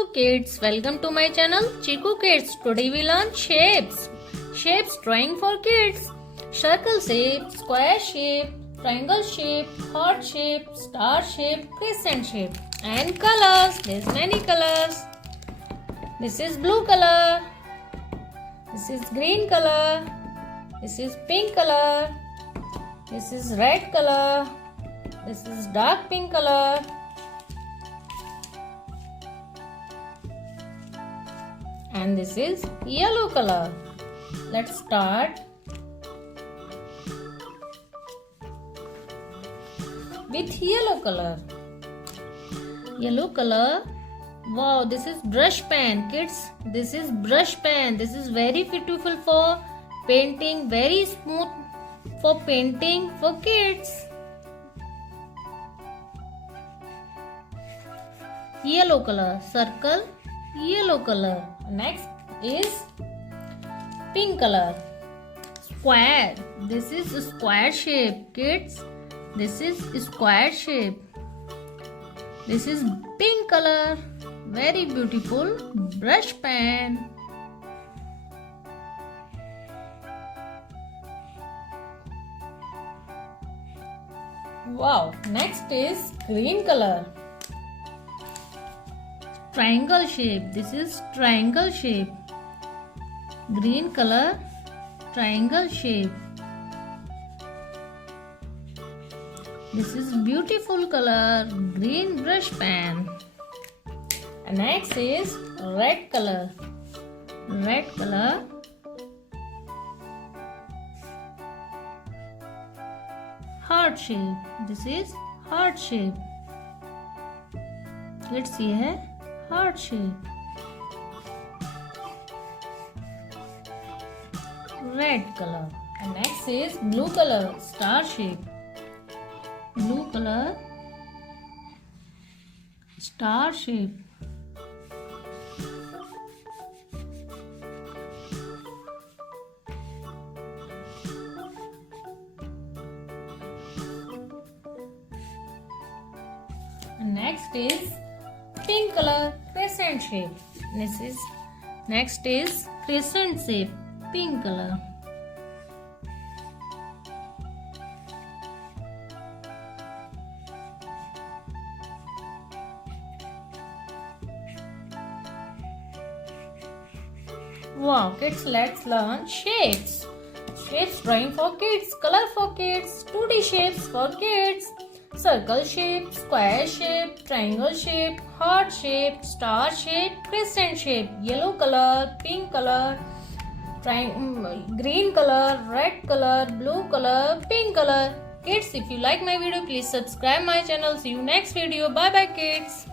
Hello kids, welcome to my channel Chiku Kids. Today we learn shapes. Shapes drawing for kids. Circle shape, square shape, triangle shape, heart shape, star shape, crescent shape. And colors. There's many colors. This is blue color. This is green color. This is pink color. This is red color. This is dark pink color. And this is yellow color. Let's start with yellow color. Yellow color. Wow, this is brush pen, kids. This is brush pen. This is very beautiful for painting, very smooth for painting for kids. Yellow color, circle, yellow color. Next is pink color, square. This is square shape, kids. This is square shape. This is pink color, very beautiful brush pen. Wow, next is green color, triangle shape. This is triangle shape. Green color, triangle shape. This is beautiful color, green brush pen. And next is red color. Red color. Heart shape. This is heart shape. Let's see here. Heart shape. Red color. And next is blue color, star shape. Blue color, star shape. And next is pink color, crescent shape. Next is crescent shape, pink color. Wow, kids, let's learn shapes. Shapes drawing for kids, color for kids, 2D shapes for kids. Circle shape, square shape, triangle shape, heart shape, star shape, crescent shape, yellow color, pink color, green color, red color, blue color, pink color. Kids, if you like my video, please subscribe my channel. See you next video. Bye bye kids.